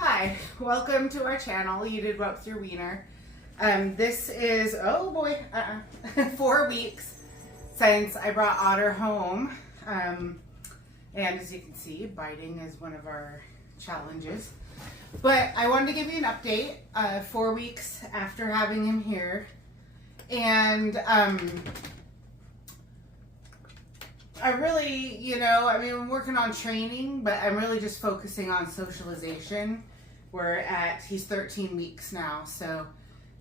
Hi, welcome to our channel. You did go up through Wiener. This is, oh boy, 4 weeks since I brought Otter home. And as you can see, biting is one of our challenges. But I wanted to give you an update 4 weeks after having him here. And I really, I'm working on training, but I'm really just focusing on socialization. He's 13 weeks now, so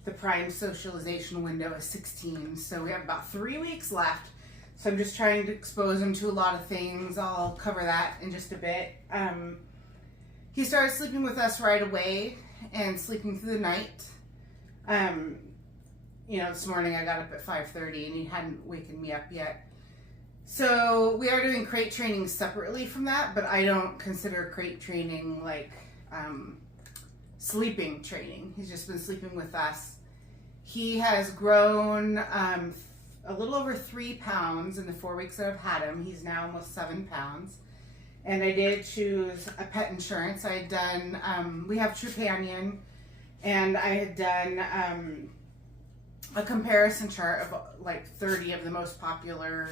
the prime socialization window is 16. So we have about 3 weeks left. So I'm just trying to expose him to a lot of things. I'll cover that in just a bit. He started sleeping with us right away and sleeping through the night. This morning I got up at 5:30 and he hadn't waken me up yet. So we are doing crate training separately from that, but I don't consider crate training like sleeping training. He's just been sleeping with us. He has grown a little over 3 pounds in the 4 weeks that I've had him. He's now almost 7 pounds. And I did choose a pet insurance. I had done, we have Trupanion, and I had done a comparison chart of like 30 of the most popular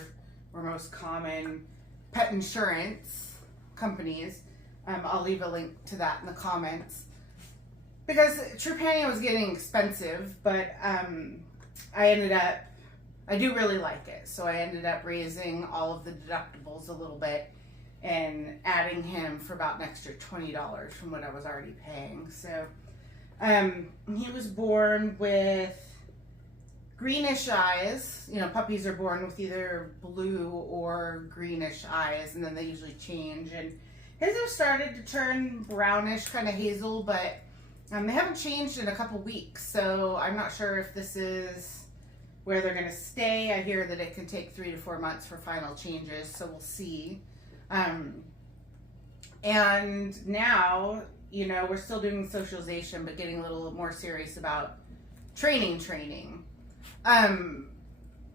or most common pet insurance companies. I'll leave a link to that in the comments. Because Trupanion was getting expensive, but I do really like it. So I ended up raising all of the deductibles a little bit and adding him for about an extra $20 from what I was already paying. So he was born with greenish eyes. Puppies are born with either blue or greenish eyes, and then they usually change. And his have started to turn brownish, kind of hazel, but they haven't changed in a couple weeks. So I'm not sure if this is where they're going to stay. I hear that it can take 3 to 4 months for final changes, so we'll see. And now, we're still doing socialization, but getting a little more serious about training.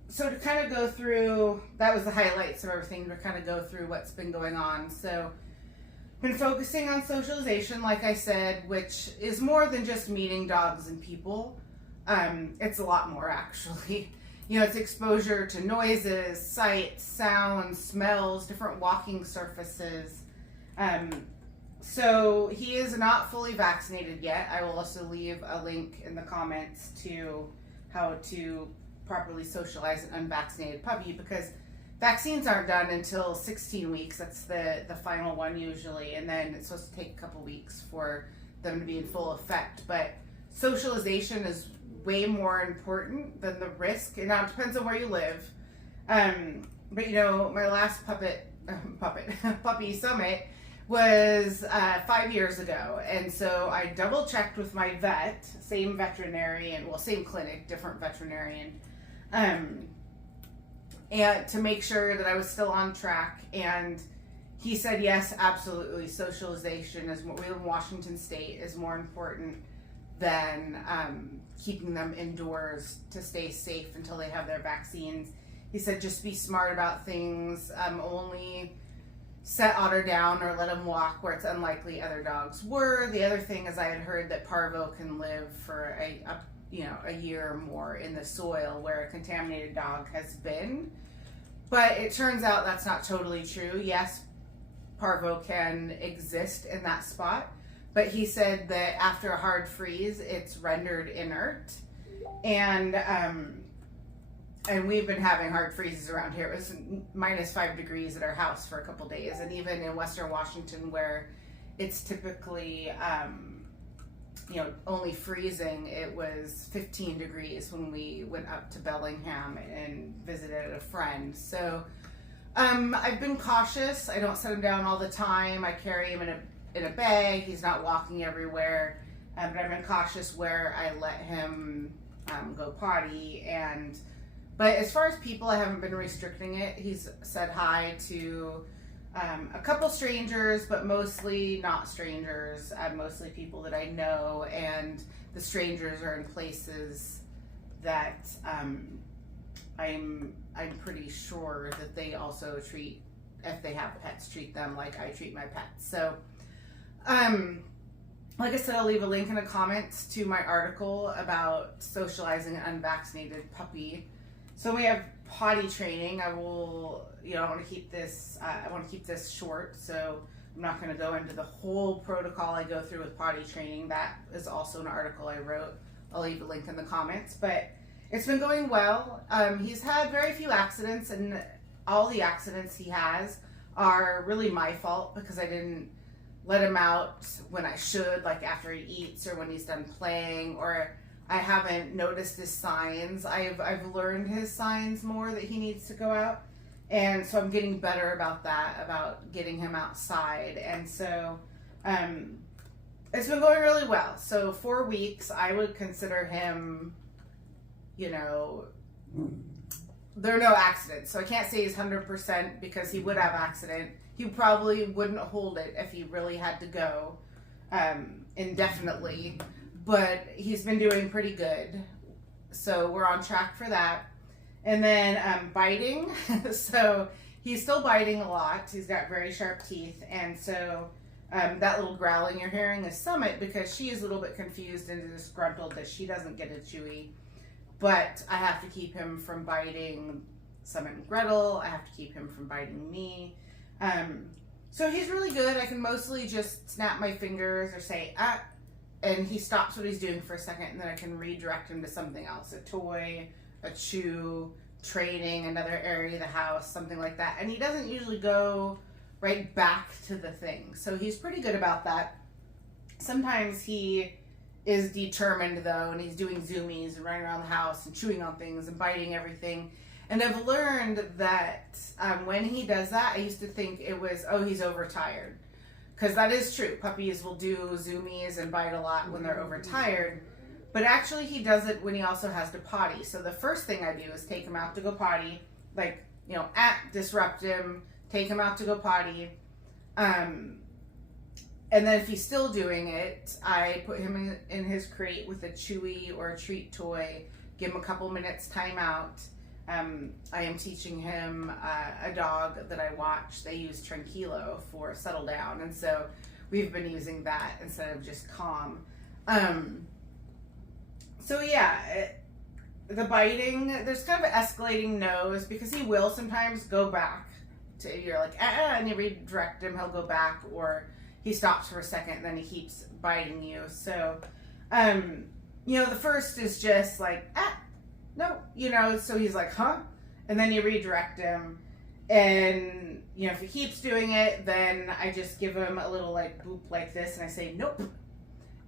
So to kind of go through, that was the highlights of everything, to kind of go through what's been going on. So been focusing on socialization, like I said, which is more than just meeting dogs and people. It's a lot more, actually. It's exposure to noises, sights, sounds, smells, different walking surfaces. So he is not fully vaccinated yet. I will also leave a link in the comments to how to properly socialize an unvaccinated puppy, because vaccines aren't done until 16 weeks. That's the final one usually, and then it's supposed to take a couple weeks for them to be in full effect. But socialization is way more important than the risk. And now it depends on where you live. But my last puppy summit was 5 years ago. And so I double checked with my vet, same veterinarian, same clinic, different veterinarian, and to make sure that I was still on track. And he said, yes, absolutely. Socialization we live in Washington State, is more important than keeping them indoors to stay safe until they have their vaccines. He said, just be smart about things. Only set Otter down or let him walk where it's unlikely other dogs were. The other thing is, I had heard that parvo can live for a year or more in the soil where a contaminated dog has been. But it turns out that's not totally true. Yes, parvo can exist in that spot, but he said that after a hard freeze, it's rendered inert. And we've been having hard freezes around here. It was -5 degrees at our house for a couple days. And even in Western Washington, where it's typically, only freezing, it was 15 degrees when we went up to Bellingham and visited a friend. So I've been cautious. I don't set him down all the time. I carry him in a bag. He's not walking everywhere. But I've been cautious where I let him go potty. But as far as people, I haven't been restricting it. He's said hi to a couple strangers, but mostly not strangers. Mostly people that I know, and the strangers are in places that I'm pretty sure that they also treat, if they have pets, treat them like I treat my pets. So like I said, I'll leave a link in the comments to my article about socializing an unvaccinated puppy. So we have potty training. I want to keep this short, so I'm not going to go into the whole protocol I go through with potty training. That is also an article I wrote. I'll leave a link in the comments, but it's been going well. He's had very few accidents, and all the accidents he has are really my fault because I didn't let him out when I should, like after he eats or when he's done playing, or I haven't noticed his signs. I've learned his signs more that he needs to go out, and so I'm getting better about that, about getting him outside. And so it's been going really well. So 4 weeks, I would consider him, there are no accidents. So I can't say he's 100% because he would have accident. He probably wouldn't hold it if he really had to go indefinitely. But he's been doing pretty good. So we're on track for that. And then biting. So he's still biting a lot. He's got very sharp teeth. And so that little growling you're hearing is Summit because she is a little bit confused and disgruntled that she doesn't get a chewy. But I have to keep him from biting Summit and Gretel. I have to keep him from biting me. So he's really good. I can mostly just snap my fingers or say, and he stops what he's doing for a second, and then I can redirect him to something else, a toy, a chew, training, another area of the house, something like that. And he doesn't usually go right back to the thing. So he's pretty good about that. Sometimes he is determined though, and he's doing zoomies and running around the house and chewing on things and biting everything. And I've learned that when he does that, I used to think it was, he's overtired. Because that is true. Puppies will do zoomies and bite a lot when they're overtired. But actually he does it when he also has to potty. So the first thing I do is take him out to go potty. Like, disrupt him, take him out to go potty. And then if he's still doing it, I put him in his crate with a chewy or a treat toy, give him a couple minutes time out. I am teaching him a dog that I watch. They use Tranquilo for settle down. And so we've been using that instead of just Calm. The biting, there's kind of an escalating nose because he will sometimes go back to, you're like, and you redirect him, he'll go back, or he stops for a second and then he keeps biting you. So, the first is just like, no, so he's like, huh? And then you redirect him. And, if he keeps doing it, then I just give him a little like boop like this and I say, nope.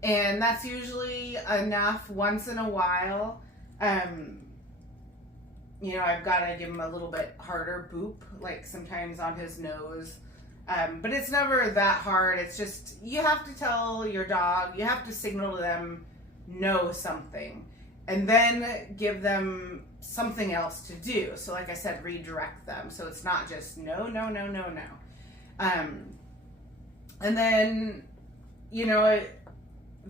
And that's usually enough. Once in a while, I've got to give him a little bit harder boop, like sometimes on his nose. But it's never that hard. It's just, you have to tell your dog, you have to signal to them, no something. And then give them something else to do. So like I said, redirect them. So it's not just no. And then,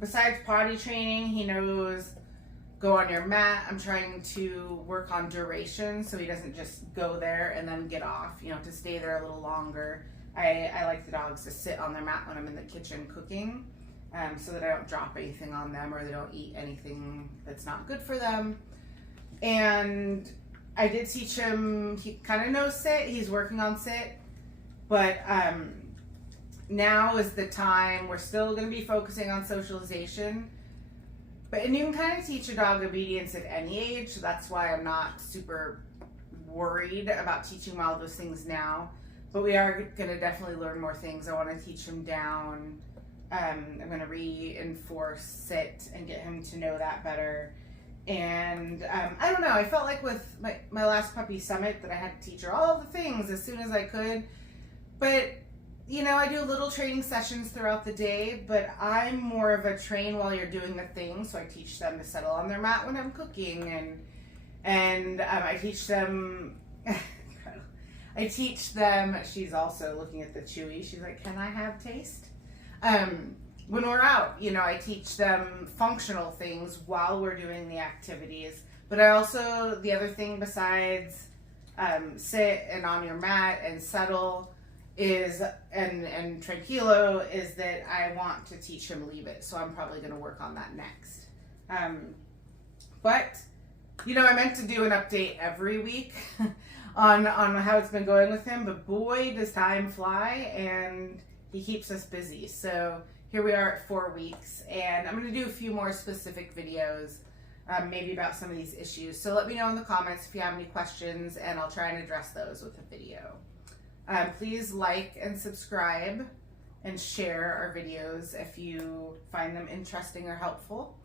besides potty training, he knows go on your mat. I'm trying to work on duration so he doesn't just go there and then get off, to stay there a little longer. I like the dogs to sit on their mat when I'm in the kitchen cooking. So that I don't drop anything on them or they don't eat anything that's not good for them. And I did teach him, he kind of knows sit, he's working on sit, but now is the time, we're still going to be focusing on socialization, and you can kind of teach a dog obedience at any age, so that's why I'm not super worried about teaching him all those things now, but we are going to definitely learn more things. I want to teach him down. I'm going to reinforce sit and get him to know that better. And I don't know, I felt like with my last puppy, Summit, that I had to teach her all the things as soon as I could. But, I do little training sessions throughout the day, but I'm more of a train while you're doing the thing. So I teach them to settle on their mat when I'm cooking. And I teach them... she's also looking at the chewy. She's like, can I have taste? When we're out, I teach them functional things while we're doing the activities. But I also, the other thing besides sit and on your mat and settle, is, and Tranquilo, is that I want to teach him Leave It. So I'm probably going to work on that next. But, you know, I meant to do an update every week on how it's been going with him, but boy, does time fly, and he keeps us busy. So here we are at 4 weeks, and I'm going to do a few more specific videos, maybe about some of these issues. So let me know in the comments if you have any questions, and I'll try and address those with a video. Please like and subscribe and share our videos if you find them interesting or helpful.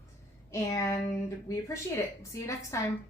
And we appreciate it. See you next time.